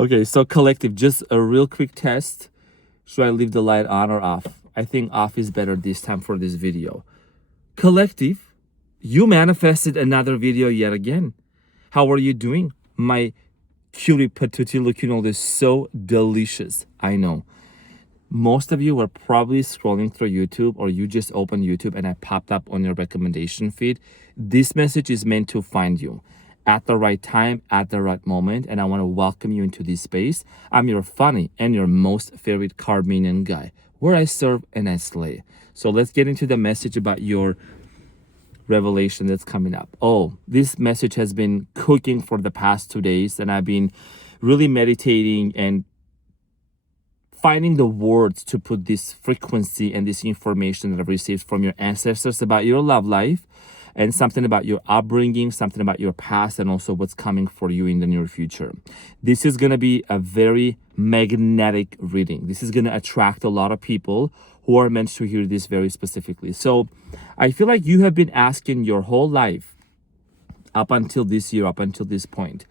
Okay, so collective, just a real quick test. Should I leave the light on or off? I think off is better this time for this video. Collective, you manifested another video yet again. How are you doing? My cutie patootie looking all this so delicious. I know. Most of you were probably scrolling through YouTube, or you just opened YouTube and I popped up on your recommendation feed. This message is meant to find you at the right time, at the right moment, and I want to welcome you into this space. I'm your funny and your most favorite Carmenian guy, where I serve and I slay. So let's get into the message about your revelation that's coming up. Oh, this message has been cooking for the past 2 days, and I've been really meditating and finding the words to put this frequency and this information that I've received from your ancestors about your love life, and something about your upbringing, something about your past, and also what's coming for you in the near future. This is going to be a very magnetic reading. This is going to attract a lot of people who are meant to hear this very specifically. So I feel like you have been asking your whole life up until this year, up until this point,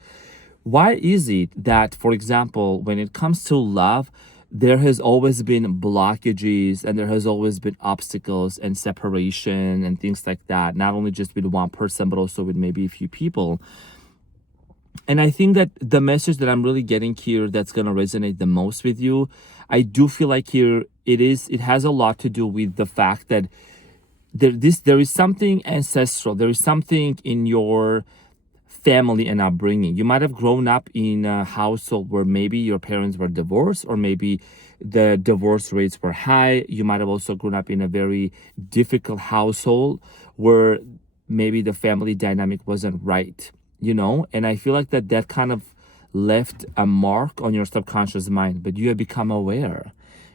why is it that, for example, when it comes to love, there has always been blockages and there has always been obstacles and separation and things like that, not only just with one person, but also with maybe a few people. And I think that the message that I'm really getting here that's going to resonate the most with you, I do feel like here it has a lot to do with the fact that there is something ancestral, there is something in your family and upbringing. You might have grown up in a household where maybe your parents were divorced, or maybe the divorce rates were high. You might have also grown up in a very difficult household where maybe the family dynamic wasn't right, and I feel like that kind of left a mark on your subconscious mind. But you have become aware.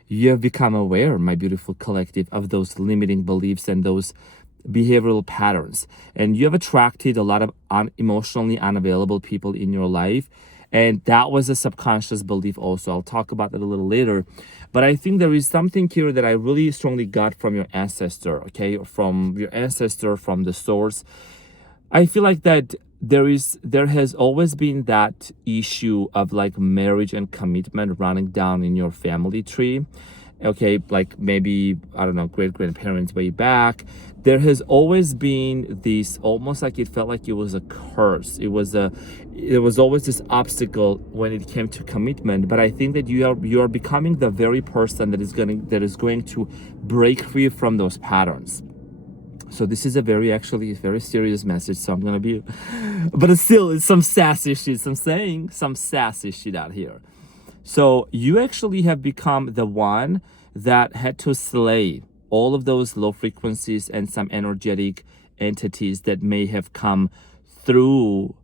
You have become aware, my beautiful collective, of those limiting beliefs and those behavioral patterns, and you have attracted a lot of emotionally unavailable people in your life, and that was a subconscious belief also. I'll talk about that a little later, but I think there is something here that I really strongly got from your ancestor, from the source. I feel like that there has always been that issue of like marriage and commitment running down in your family tree. Like maybe, I don't know, great-grandparents way back. There has always been this, almost like it felt like it was a curse. It was always this obstacle when it came to commitment. But I think that you are becoming the very person that is going to break free from those patterns. So this is a very serious message. So I'm gonna be, but it's some sassy shit. I'm saying some sassy shit out here. So you actually have become the one that had to slay all of those low frequencies and some energetic entities that may have come through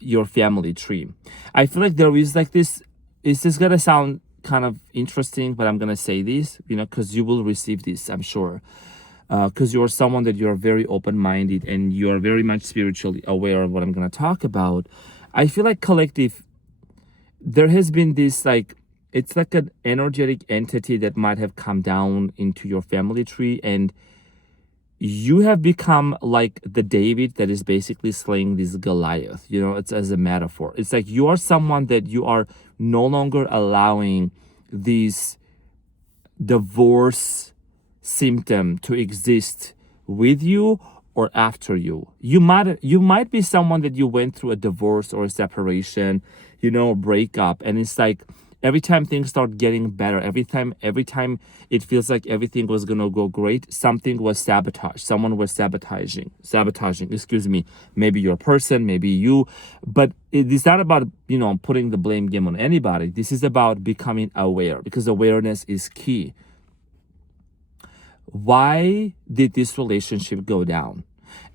your family tree. I feel like there is like this. Is this gonna sound kind of interesting? But I'm gonna say this, because you will receive this, I'm sure. Because you're someone that you're very open-minded and you're very much spiritually aware of what I'm gonna talk about. I feel like collective, there has been this it's like an energetic entity that might have come down into your family tree, and you have become like the David that is basically slaying this Goliath. It's as a metaphor. It's like you are someone that you are no longer allowing this divorce symptom to exist with you or after you. You might be someone that you went through a divorce or a separation, breakup, and it's like every time things start getting better, every time it feels like everything was gonna go great, something was sabotaged. Someone was sabotaging, maybe your person, maybe you. But it's not about, putting the blame game on anybody. This is about becoming aware, because awareness is key. Why did this relationship go down?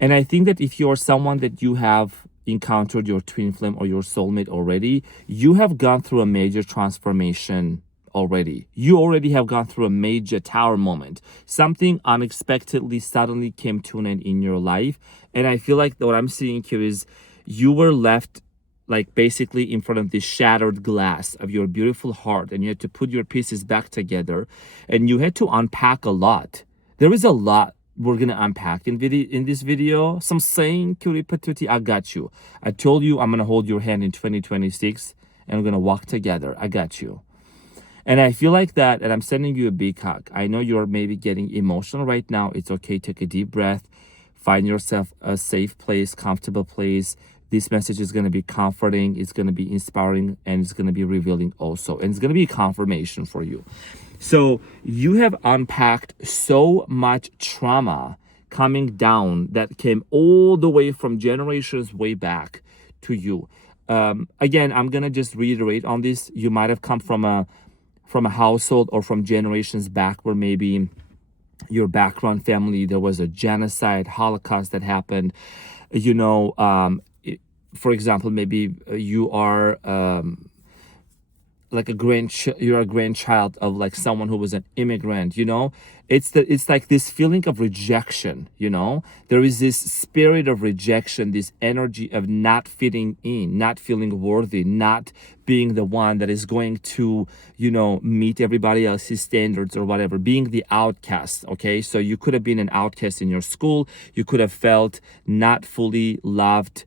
And I think that if you're someone that you have encountered your twin flame or your soulmate already, you have gone through a major transformation already. You already have gone through a major tower moment. Something unexpectedly suddenly came to an end in your life. And I feel like what I'm seeing here is you were left like basically in front of this shattered glass of your beautiful heart, and you had to put your pieces back together, and you had to unpack a lot. There is a lot we're gonna unpack in this video. So I'm saying, cutie patootie, I got you. I told you I'm gonna hold your hand in 2026, and we're going to walk together. I got you. And I feel like that, and I'm sending you a big hug. I know you're maybe getting emotional right now. It's okay. Take a deep breath. Find yourself a safe place, comfortable place. This message is going to be comforting. It's going to be inspiring, and it's going to be revealing also. And it's going to be a confirmation for you. So you have unpacked so much trauma coming down that came all the way from generations way back to you. Again, I'm going to just reiterate on this. You might have come from a household or from generations back where maybe your background family, there was a genocide, Holocaust that happened. For example, maybe you are like you're a grandchild of like someone who was an immigrant. It's like this feeling of rejection. There is this spirit of rejection, this energy of not fitting in, not feeling worthy, not being the one that is going to meet everybody else's standards or whatever, being the outcast. Okay, so you could have been an outcast in your school. You could have felt not fully loved.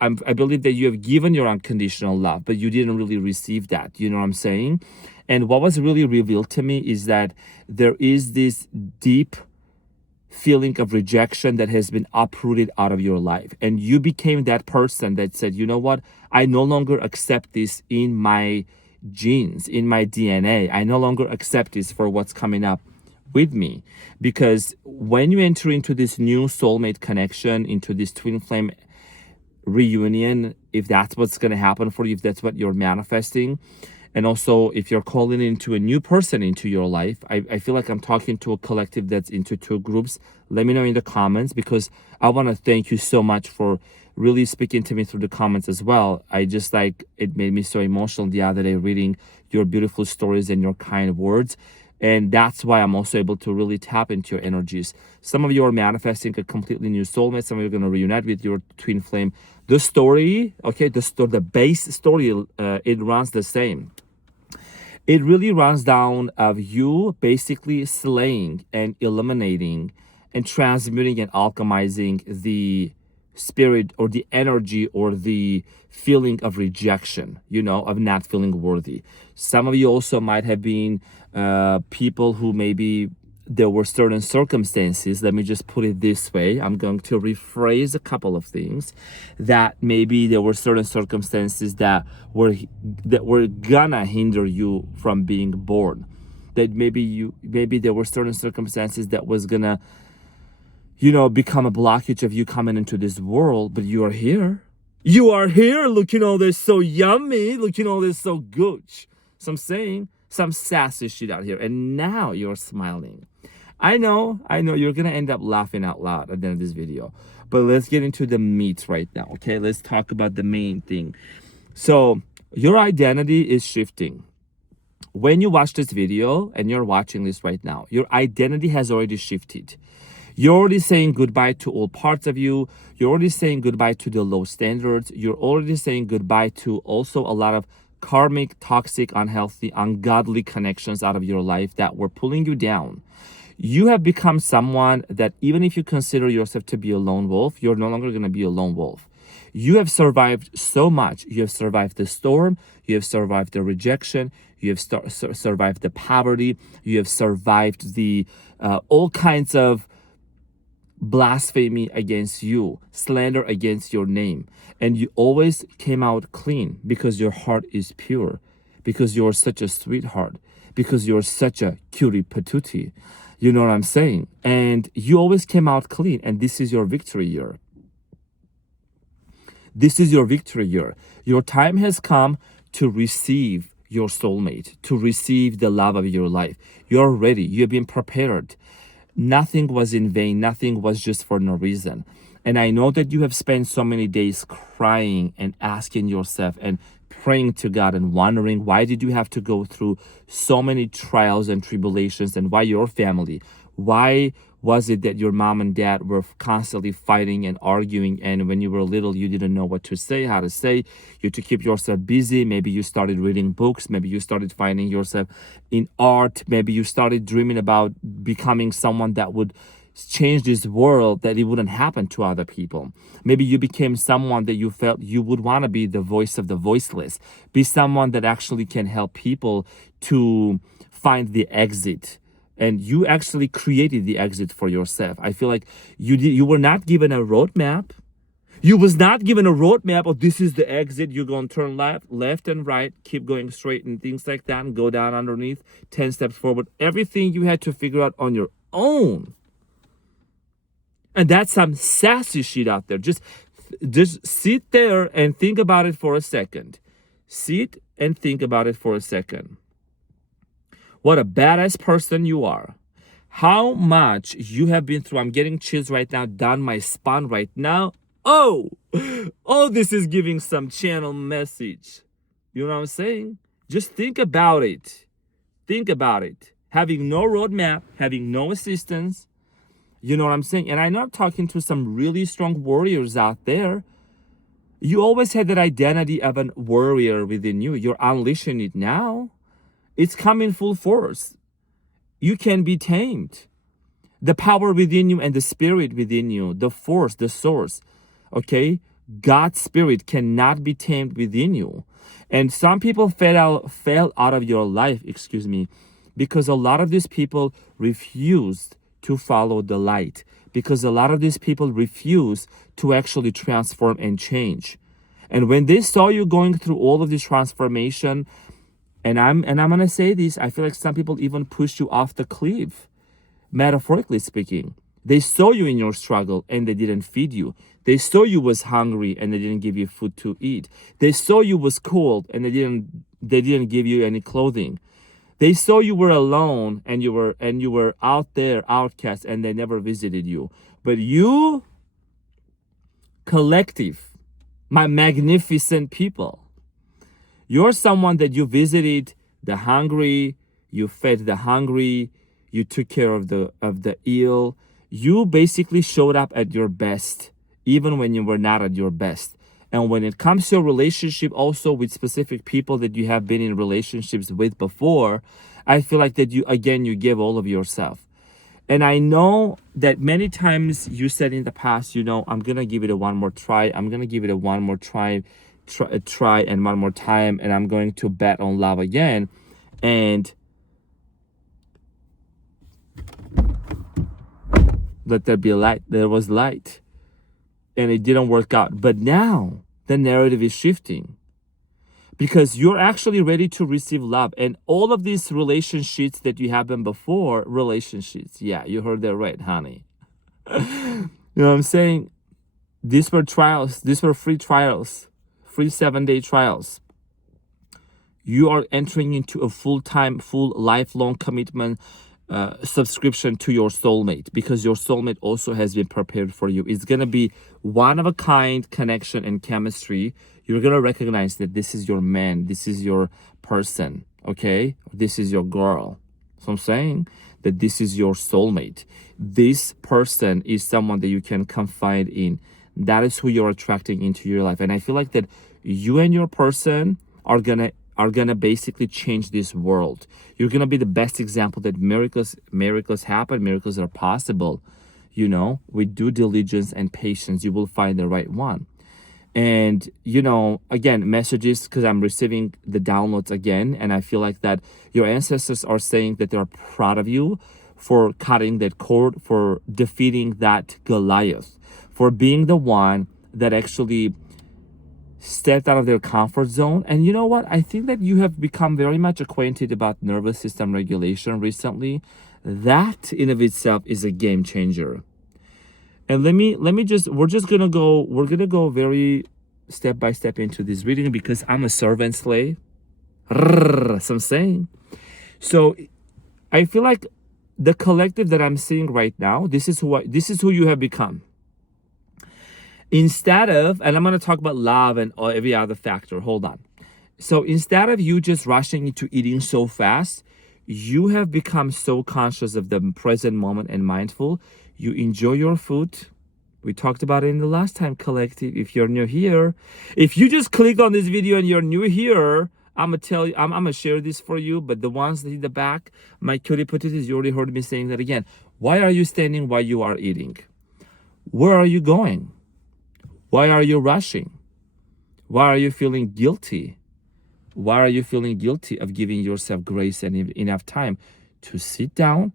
I believe that you have given your unconditional love, but you didn't really receive that. You know what I'm saying? And what was really revealed to me is that there is this deep feeling of rejection that has been uprooted out of your life. And you became that person that said, you know what? I no longer accept this in my genes, in my DNA. I no longer accept this for what's coming up with me. Because when you enter into this new soulmate connection, into this twin flame reunion, if that's what's going to happen for you, if that's what you're manifesting, and also if you're calling into a new person into your life, I feel like I'm talking to a collective that's into two groups. Let me know in the comments, because I want to thank you so much for really speaking to me through the comments as well. It made me so emotional the other day reading your beautiful stories and your kind words. And that's why I'm also able to really tap into your energies. Some of you are manifesting a completely new soulmate. Some of you are going to reunite with your twin flame. The story, the base story, it runs the same. It really runs down of you basically slaying and eliminating and transmuting and alchemizing the spirit or the energy or the feeling of rejection, of not feeling worthy. Some of you also might have been people who maybe there were certain circumstances. Let me just put it this way. I'm going to rephrase a couple of things. That maybe there were certain circumstances that were gonna hinder you from being born. That maybe there were certain circumstances that was gonna become a blockage of you coming into this world, but you are here. You are here looking all this so yummy, looking all this so good. So I'm saying some sassy shit out here, and now you're smiling. I know you're gonna end up laughing out loud at the end of this video, but let's get into the meat right now. Okay, let's talk about the main thing. So your identity is shifting. When you watch this video, and you're watching this right now, your identity has already shifted. You're already saying goodbye to all parts of you. You're already saying goodbye to the low standards. You're already saying goodbye to also a lot of karmic, toxic, unhealthy, ungodly connections out of your life that were pulling you down. You have become someone that even if you consider yourself to be a lone wolf, you're no longer going to be a lone wolf. You have survived so much. You have survived the storm. You have survived the rejection. You have survived the poverty. You have survived the all kinds of blasphemy against you, slander against your name. And you always came out clean because your heart is pure, because you're such a sweetheart, because you're such a cutie patootie. You know what I'm saying? And you always came out clean, and this is your victory year. This is your victory year. Your time has come to receive your soulmate, to receive the love of your life. You're ready. You've been prepared. Nothing was in vain. Nothing was just for no reason. And I know that you have spent so many days crying and asking yourself and praying to God and wondering, why did you have to go through so many trials and tribulations, and why your family? Why was it that your mom and dad were constantly fighting and arguing, and when you were little, you didn't know what to say, how to say? You had to keep yourself busy. Maybe you started reading books. Maybe you started finding yourself in art. Maybe you started dreaming about becoming someone that would change this world that it wouldn't happen to other people. Maybe you became someone that you felt you would want to be the voice of the voiceless, be someone that actually can help people to find the exit. And you actually created the exit for yourself. I feel like you were not given a roadmap. You was not given a roadmap of this is the exit. You're going to turn left and right, keep going straight and things like that, and go down underneath, 10 steps forward. Everything you had to figure out on your own. And that's some sassy shit out there. Just sit there and think about it for a second. Sit and think about it for a second. What a badass person you are. How much you have been through. I'm getting chills right now down my spine right now. Oh, this is giving some channel message. You know what I'm saying? Just think about it. Think about it. Having no roadmap, having no assistance. You know what I'm saying? And I know I'm talking to some really strong warriors out there. You always had that identity of a warrior within you. You're unleashing it now. It's coming full force. You can be tamed. The power within you and the spirit within you, the force, the source, okay? God's spirit cannot be tamed within you. And some people fell out of your life, because a lot of these people refused to follow the light, because a lot of these people refuse to actually transform and change. And when they saw you going through all of this transformation, and I'm gonna say this, I feel like some people even pushed you off the cliff, metaphorically speaking. They saw you in your struggle and they didn't feed you. They saw you was hungry and they didn't give you food to eat. They saw you was cold and they didn't give you any clothing. They saw you were alone and you were out there, outcast, and they never visited you. But you, collective, my magnificent people, you're someone that you visited the hungry, you fed the hungry, you took care of the ill. You basically showed up at your best, even when you were not at your best. And when it comes to a relationship also with specific people that you have been in relationships with before, I feel like that you give all of yourself. And I know that many times you said in the past, I'm going to give it a one more try. I'm going to give it a one more try and one more time, and I'm going to bet on love again. And let there be light. There was light. And it didn't work out. But now the narrative is shifting, because you're actually ready to receive love. And all of these relationships that you have been before, yeah, you heard that right, honey. You know what I'm saying? These were trials. These were free trials. Free 7-day trials. You are entering into a full-time, full lifelong commitment subscription to your soulmate, because your soulmate also has been prepared for you. It's going to be one-of-a-kind connection and chemistry. You're going to recognize that this is your man, this is your person, okay? This is your girl. So I'm saying that this is your soulmate. This person is someone that you can confide in. That is who you're attracting into your life. And I feel like that you and your person are gonna basically change this world. You're gonna be the best example that miracles happen, miracles are possible. With due diligence and patience, you will find the right one. And again, messages, because I'm receiving the downloads again, and I feel like that your ancestors are saying that they're proud of you for cutting that cord, for defeating that Goliath, for being the one that actually stepped out of their comfort zone. And you know what? I think that you have become very much acquainted about nervous system regulation recently. That in of itself is a game changer. And we're gonna go very step by step into this reading, because I'm a servant slave. So I'm saying. So I feel like the collective that I'm seeing right now, this is who you have become. Instead of, and I'm going to talk about love and every other factor. Hold on. So instead of you just rushing into eating so fast, you have become so conscious of the present moment and mindful. You enjoy your food. We talked about it in the last time, collective. If you're new here, if you just click on this video and you're new here, I'm going to tell you, I'm going to share this for you. But the ones in the back, my cutie patooties, you already heard me saying that again. Why are you standing while you are eating? Where are you going? Why are you rushing? Why are you feeling guilty? Why are you feeling guilty of giving yourself grace and enough time to sit down,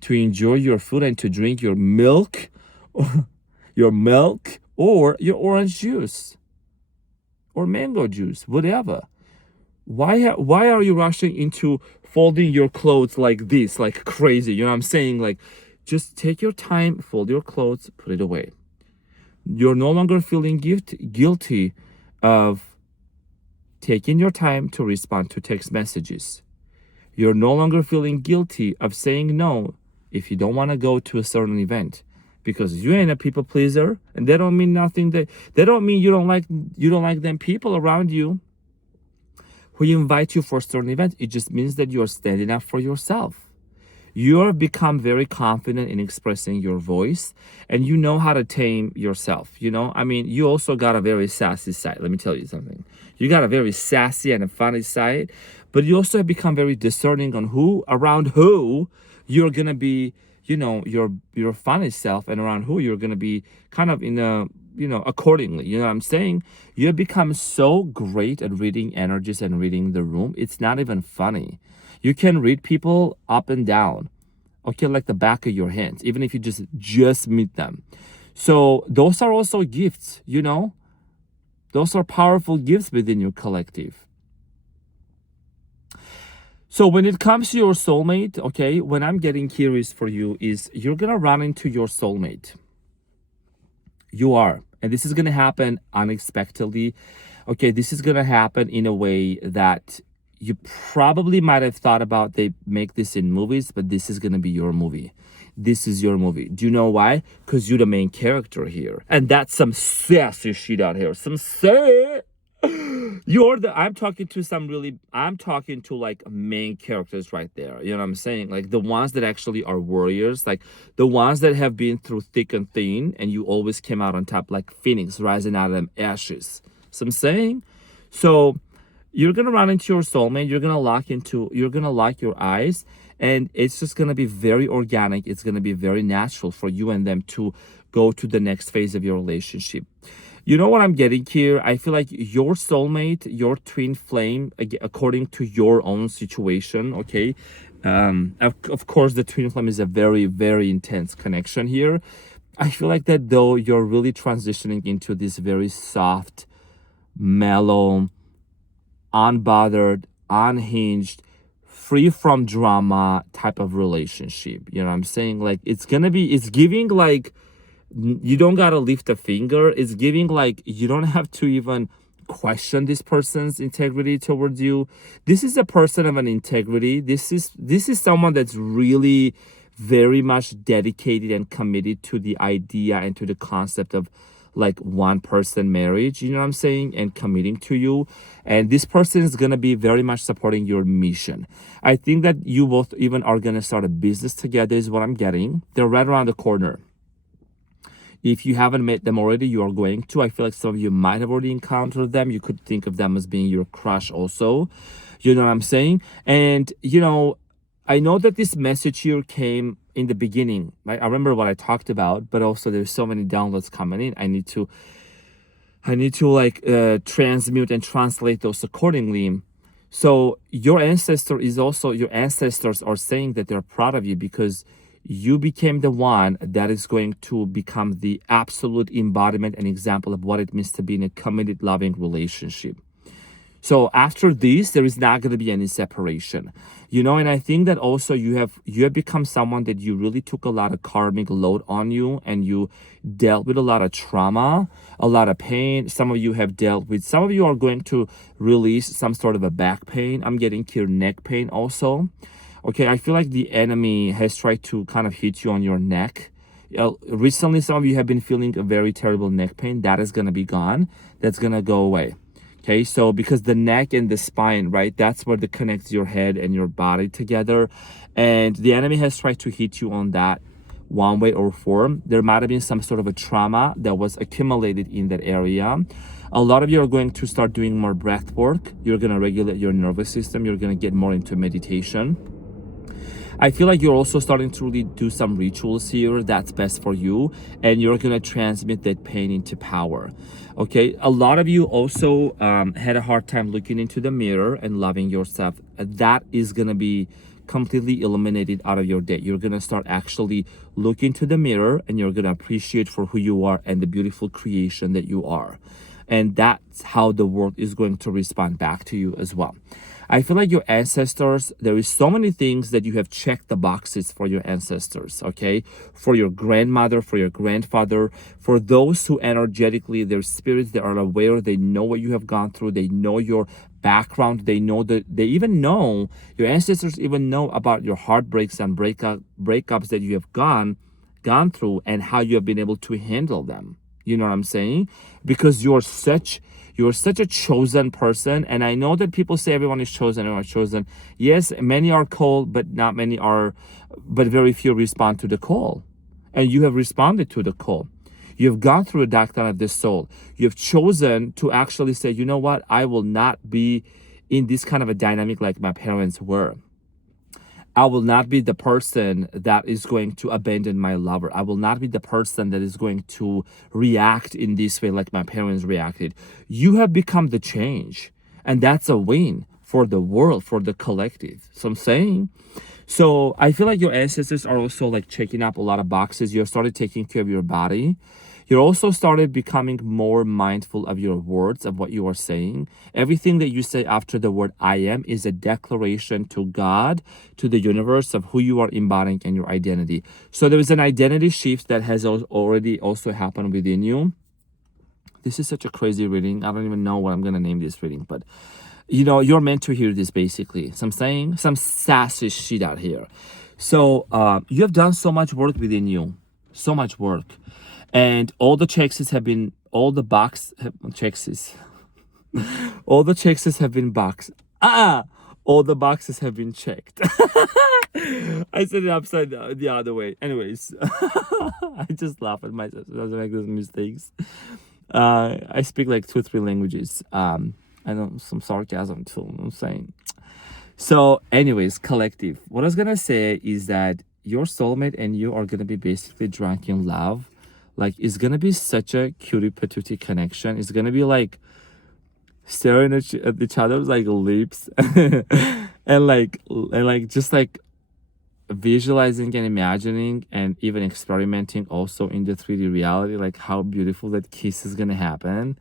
to enjoy your food and to drink your milk, or your orange juice or mango juice, whatever? Why are you rushing into folding your clothes like this, like crazy? You know what I'm saying? Like, just take your time, fold your clothes, put it away. You're no longer feeling guilty of taking your time to respond to text messages. You're no longer feeling guilty of saying no if you don't want to go to a certain event, because you ain't a people pleaser, and they don't mean nothing. They don't mean you don't like them people around you who invite you for certain events. It just means that you are standing up for yourself. You have become very confident in expressing your voice, and you know how to tame yourself. You know, I mean, you also got a very sassy side. Let me tell you something. You got a very sassy and a funny side, but you also have become very discerning on around who you're gonna be, you know, your funny self, and around who you're gonna be kind of in a, you know, accordingly. You know what I'm saying? You have become so great at reading energies and reading the room. It's not even funny. You can read people up and down, okay, like the back of your hands, even if you just meet them. So those are also gifts, you know? Those are powerful gifts within your collective. So when it comes to your soulmate, okay, what I'm getting curious for you is you're gonna run into your soulmate. You are. And this is gonna happen unexpectedly. Okay, this is gonna happen in a way that you probably might have thought about. They make this in movies, but this is gonna be your movie. This is your movie. Do you know why? Because you're the main character here. And that's some sassy shit out here. Some say I'm talking to like main characters right there. You know what I'm saying? Like the ones that actually are warriors, like the ones that have been through thick and thin, and you always came out on top like phoenix rising out of them ashes. So I'm saying, so you're gonna run into your soulmate, you're gonna lock your eyes, and it's just gonna be very organic. It's gonna be very natural for you and them to go to the next phase of your relationship. You know what I'm getting here? I feel like your soulmate, your twin flame, according to your own situation, okay? Of course, the twin flame is a very, very intense connection here. I feel like that though you're really transitioning into this very soft, mellow, unbothered, unhinged, free from drama type of relationship. You know what I'm saying? Like it's giving like you don't gotta lift a finger. It's giving like you don't have to even question this person's integrity towards you. This is a person of an integrity. This is someone that's really very much dedicated and committed to the idea and to the concept of like one person marriage, you know what I'm saying, and committing to you. And this person is gonna be very much supporting your mission. I think that you both even are gonna start a business together is what I'm getting. They're right around the corner. If you haven't met them already, you are going to. I feel like some of you might have already encountered them. You could think of them as being your crush also. You know what I'm saying? And, you know, I know that this message here came in the beginning. Right? I remember what I talked about, but also there's so many downloads coming in. I need to like transmute and translate those accordingly. So your ancestors are saying that they're proud of you because you became the one that is going to become the absolute embodiment and example of what it means to be in a committed, loving relationship. So after this, there is not going to be any separation, you know. And I think that also you have become someone that you really took a lot of karmic load on you, and you dealt with a lot of trauma, a lot of pain. Some of you are going to release some sort of a back pain. I'm getting here neck pain also. Okay, I feel like the enemy has tried to kind of hit you on your neck. Recently, some of you have been feeling a very terrible neck pain. That is going to be gone. That's going to go away. Okay, so because the neck and the spine, right, that's where it connects your head and your body together. And the enemy has tried to hit you on that one way or form. There might have been some sort of a trauma that was accumulated in that area. A lot of you are going to start doing more breath work. You're going to regulate your nervous system. You're going to get more into meditation. I feel like you're also starting to really do some rituals here that's best for you, and you're gonna transmit that pain into power. Okay, a lot of you also had a hard time looking into the mirror and loving yourself. That is gonna be completely eliminated out of your day. You're gonna start actually looking to the mirror, and you're gonna appreciate for who you are and the beautiful creation that you are. And that's how the world is going to respond back to you as well. I feel like your ancestors, there is so many things that you have checked the boxes for your ancestors, okay? For your grandmother, for your grandfather, for those who energetically, their spirits, they are aware, they know what you have gone through, they know your background, they know that, they even know, your ancestors even know about your heartbreaks and breakups that you have gone through, and how you have been able to handle them. You know what I'm saying? Because you're such a chosen person. And I know that people say everyone is chosen, everyone is chosen. Yes, many are called, but not many are, but very few respond to the call. And you have responded to the call. You have gone through a dark night of the soul. You have chosen to actually say, you know what? I will not be in this kind of a dynamic like my parents were. I will not be the person that is going to abandon my lover. I will not be the person that is going to react in this way like my parents reacted. You have become the change. And that's a win for the world, for the collective. So I'm saying, so I feel like your ancestors are also like checking up a lot of boxes. You started taking care of your body. You also started becoming more mindful of your words, of what you are saying. Everything that you say after the word I am is a declaration to God, to the universe, of who you are embodying and your identity. So there is an identity shift that has already also happened within you. This is such a crazy reading. I don't even know what I'm going to name this reading, but you know, you're meant to hear this basically. So I'm saying some sassy shit out here. So you have done so much work within you, so much work. And all the checks have been, all the checks, all the checks have been boxed. All the boxes have been checked. I said it upside down, the other way. Anyways, I just laugh at myself. I don't make those mistakes. I speak like 2 or 3 languages. I know some sarcasm too, you know what I'm saying. So anyways, collective. What I was gonna say is that your soulmate and you are gonna be basically drunk in love. Like, it's gonna be such a cutie patootie connection. It's gonna be like staring at each other's like lips and like just like visualizing and imagining and even experimenting also in the 3D reality, like how beautiful that kiss is gonna happen.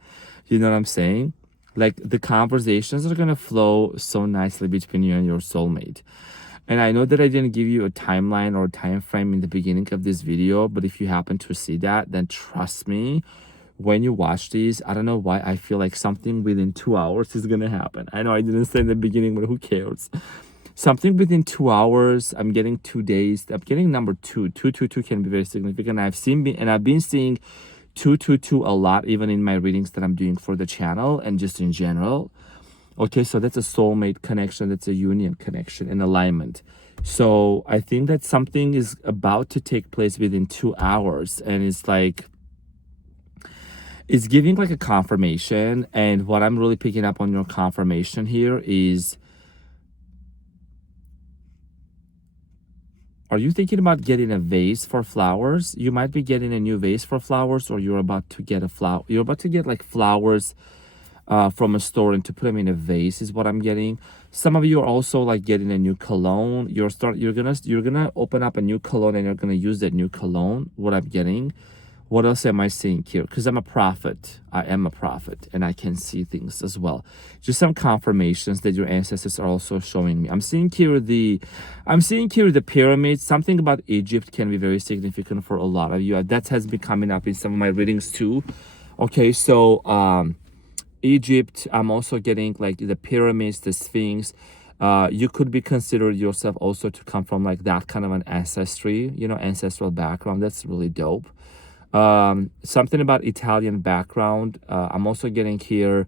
You know what I'm saying? Like the conversations are gonna flow so nicely between you and your soulmate. And I know that I didn't give you a timeline or time frame in the beginning of this video, but if you happen to see that, then trust me, when you watch these, I don't know why I feel like something within 2 hours is gonna happen. I know I didn't say in the beginning, but who cares? Something within 2 hours. I'm getting 2 days. I'm getting number 2. 222 can be very significant. I've been seeing 222 a lot, even in my readings that I'm doing for the channel and just in general. Okay, so that's a soulmate connection. That's a union connection and alignment. So I think that something is about to take place within 2 hours, and it's like, it's giving like a confirmation. And what I'm really picking up on your confirmation here is, are you thinking about getting a vase for flowers? You might be getting a new vase for flowers, or you're about to get a flower. You're about to get like flowers from a store and to put them in a vase is what I'm getting. Some of you are also like getting a new cologne. You're gonna open up a new cologne and you're gonna use that new cologne. What I'm getting. What else am I seeing here? Because I'm a prophet. I am a prophet and I can see things as well. Just some confirmations that your ancestors are also showing me. I'm seeing here the pyramids. Something about Egypt can be very significant for a lot of you. That has been coming up in some of my readings too. Okay, so Egypt, I'm also getting like the pyramids, the Sphinx. You could be considered yourself also to come from like that kind of an ancestry, you know, ancestral background. That's really dope. Something about Italian background. I'm also getting here,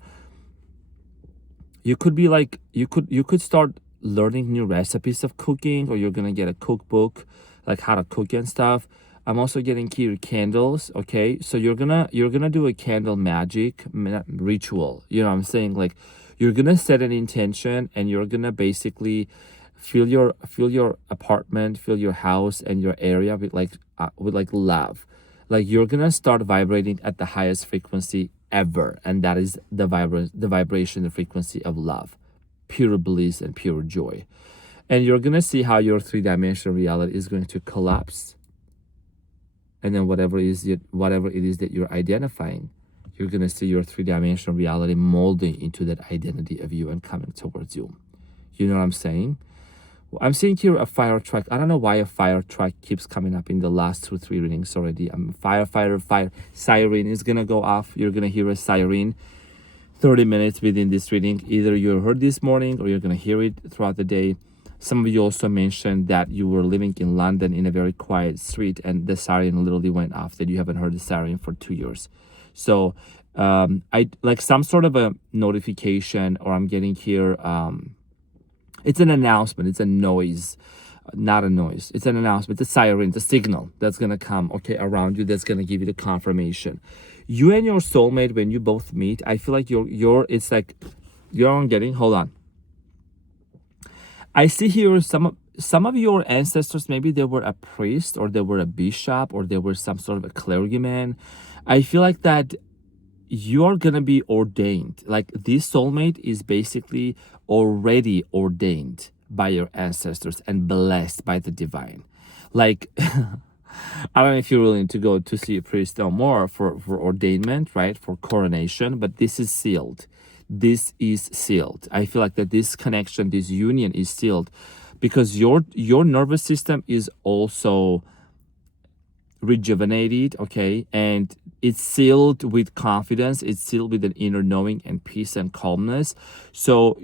you could be like, you could start learning new recipes of cooking, or you're gonna get a cookbook, like how to cook and stuff. I'm also getting here candles. Okay, so you're gonna do a candle magic ritual. You know what I'm saying? Like, you're gonna set an intention and you're gonna basically Fill your apartment, fill your house and your area with like love. Like you're gonna start vibrating at the highest frequency ever, and that is the vibration, the frequency of love, pure bliss and pure joy. And you're gonna see how your three-dimensional reality is going to collapse. And then whatever it is that you're identifying, you're gonna see your three-dimensional reality molding into that identity of you and coming towards you. You know what I'm saying? I'm seeing here a fire truck. I don't know why a fire truck keeps coming up in the last 2-3 readings already. Fire siren is gonna go off. You're gonna hear a siren 30 minutes within this reading. Either you heard this morning or you're gonna hear it throughout the day. Some of you also mentioned that you were living in London in a very quiet street and the siren literally went off, that you haven't heard the siren for 2 years. So I like some sort of a notification, or I'm getting here it's an announcement. It's a noise, not a noise. It's an announcement. It's a siren. It's a signal that's going to come, okay, around you. That's going to give you the confirmation. You and your soulmate, when you both meet, I feel like it's like, you're getting, hold on. I see here some of your ancestors, maybe they were a priest or they were a bishop or they were some sort of a clergyman. I feel like that you're gonna be ordained. Like this soulmate is basically already ordained by your ancestors and blessed by the divine. Like I don't know if you're willing to go to see a priest or more for ordainment, right, for coronation, but this is sealed. This is sealed. I feel like that this connection, this union is sealed because your nervous system is also rejuvenated, okay, and it's sealed with confidence. It's sealed with an inner knowing and peace and calmness. So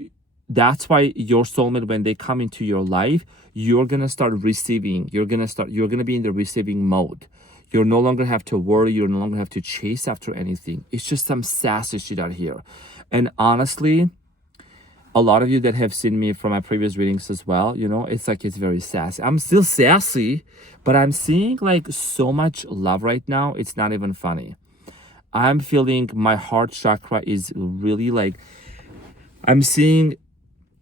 that's why your soulmate, when they come into your life, you're gonna start receiving. You're gonna be in the receiving mode. You no longer have to worry. You no longer have to chase after anything. It's just some sassy shit out here. And honestly, a lot of you that have seen me from my previous readings as well, you know, it's like it's very sassy. I'm still sassy, but I'm seeing like so much love right now. It's not even funny. I'm feeling my heart chakra is really like, I'm seeing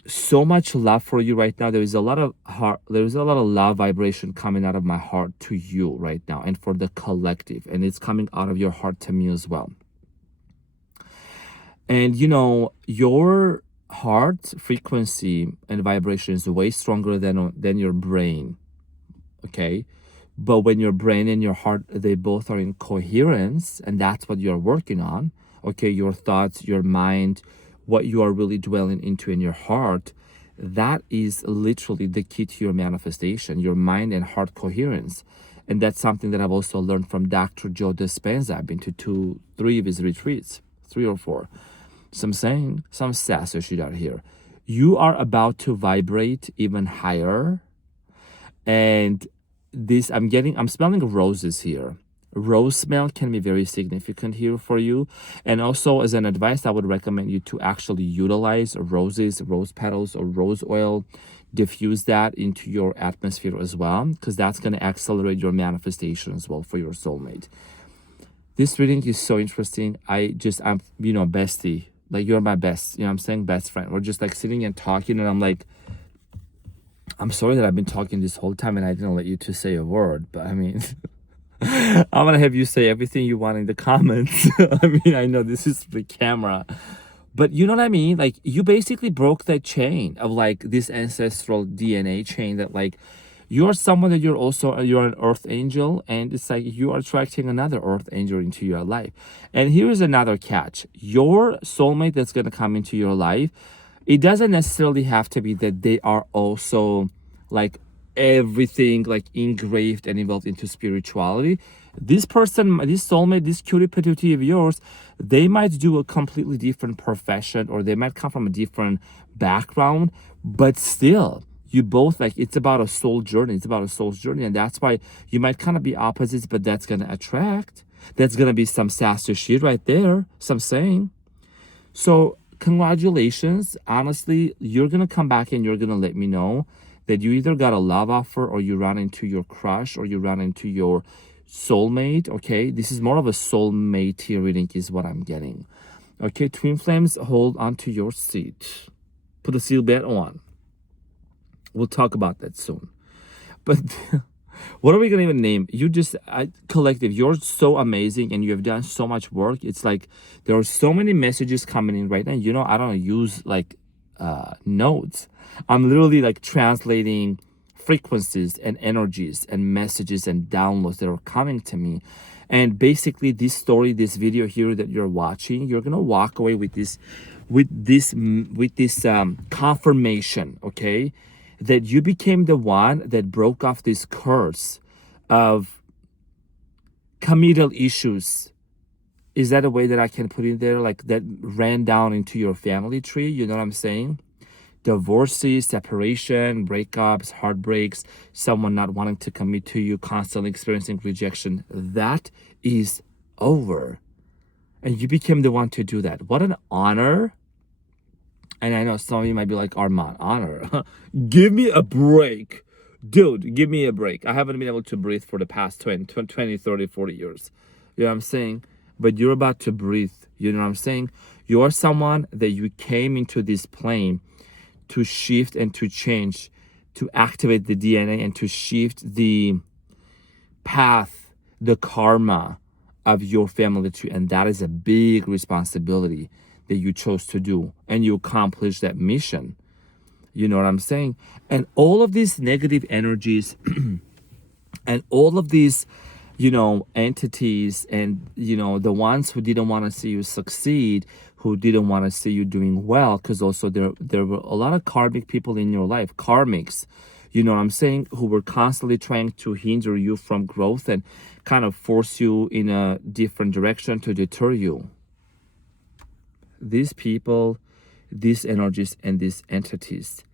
so much love for you right now. There is a lot of love vibration coming out of my heart to you right now and for the collective, and it's coming out of your heart to me as well. And you know, your heart frequency and vibration is way stronger than your brain, okay? But when your brain and your heart, they both are in coherence, and that's what you're working on, okay? Your thoughts, your mind, what you are really dwelling into in your heart, that is literally the key to your manifestation, your mind and heart coherence. And that's something that I've also learned from Dr. Joe Dispenza. I've been to 3 of his retreats, 3 or 4. So I'm saying some sassy shit out here. You are about to vibrate even higher. And this, I'm smelling roses here. Rose smell can be very significant here for you. And also as an advice, I would recommend you to actually utilize roses, rose petals, or rose oil. Diffuse that into your atmosphere as well, because that's going to accelerate your manifestation as well for your soulmate. This reading is so interesting. I'm, you know, bestie. Like, you're my best, you know what I'm saying, best friend. We're just like sitting and talking, and I'm like, I'm sorry that I've been talking this whole time and I didn't let you to say a word, but I mean, I'm gonna have you say everything you want in the comments. I mean, I know this is the camera, but you know what I mean? Like, you basically broke that chain of like this ancestral DNA chain that like, you're someone that you're an earth angel, and it's like you are attracting another earth angel into your life. And here's another catch. Your soulmate that's going to come into your life, it doesn't necessarily have to be that they are also like everything like engraved and involved into spirituality. This person, this soulmate, this cutie patootie of yours, they might do a completely different profession, or they might come from a different background, but still, you both, like, it's about a soul journey. It's about a soul's journey. And that's why you might kind of be opposites, but that's going to attract. That's going to be some sassy shit right there. Some saying. So congratulations. Honestly, you're going to come back and you're going to let me know that you either got a love offer, or you run into your crush, or you run into your soulmate. Okay. This is more of a soulmate reading is what I'm getting. Okay. Twin flames, hold on to your seat. Put the seatbelt on. We'll talk about that soon. But what are we gonna even name? Collective, you're so amazing and you have done so much work. It's like there are so many messages coming in right now. You know, I don't use like notes. I'm literally like translating frequencies and energies and messages and downloads that are coming to me. And basically this story, this video here that you're watching, you're gonna walk away with this confirmation, okay, that you became the one that broke off this curse of committal issues. Is that a way that I can put it there? Like that ran down into your family tree, you know what I'm saying? Divorces, separation, breakups, heartbreaks, someone not wanting to commit to you, constantly experiencing rejection. That is over. And you became the one to do that. What an honor. And I know some of you might be like, Arman, honor. Give me a break. Dude, give me a break. I haven't been able to breathe for the past 20, 30, 40 years. You know what I'm saying? But you're about to breathe. You know what I'm saying? You are someone that you came into this plane to shift and to change, to activate the DNA and to shift the path, the karma of your family tree. And that is a big responsibility that you chose to do, and you accomplished that mission. You know what I'm saying? And all of these negative energies and all of these, you know, entities and, you know, the ones who didn't want to see you succeed, who didn't want to see you doing well, because also there were a lot of karmic people in your life, karmics, you know what I'm saying, who were constantly trying to hinder you from growth and kind of force you in a different direction to deter you. These people, these energies, and these entities,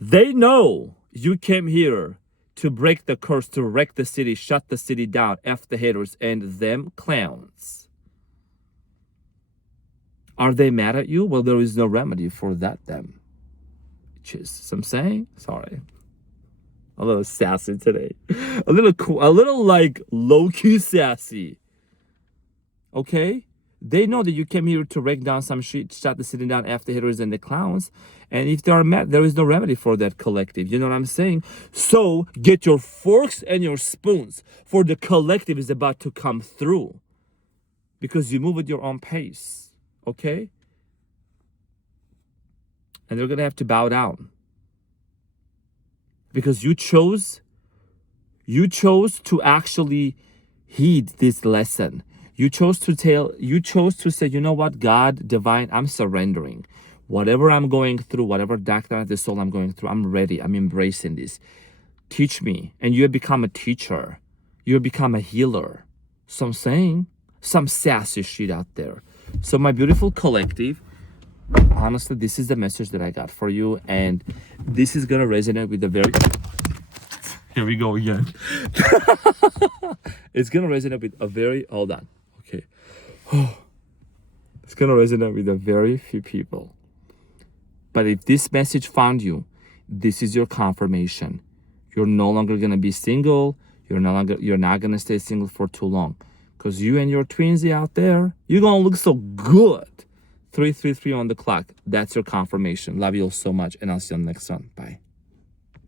they know you came here to break the curse, to wreck the city, shut the city down, F the haters, and them clowns. Are they mad at you? Well, there is no remedy for that, them. Just, I'm saying, sorry. A little sassy today. A little cool, a little like low-key sassy. Okay? They know that you came here to break down some shit, shut the city down after hitters and the clowns. And if they are mad, there is no remedy for that collective. You know what I'm saying? So get your forks and your spoons, for the collective is about to come through. Because you move at your own pace. Okay? And they're going to have to bow down. Because you chose to actually heed this lesson. You chose to say, you know what, God, divine, I'm surrendering. Whatever I'm going through, whatever dark night of the soul I'm going through, I'm ready. I'm embracing this. Teach me. And you have become a teacher. You have become a healer. So I'm saying, some sassy shit out there. So my beautiful collective, honestly, this is the message that I got for you. And this is going to resonate with the very... Here we go again. It's going to resonate with a very... Hold on. Okay. It's going to resonate with a very few people. But if this message found you, this is your confirmation. You're no longer going to be single. You're not going to stay single for too long. Because you and your twinsy out there, you're going to look so good. 333 on the clock. That's your confirmation. Love you all so much. And I'll see you on the next one. Bye.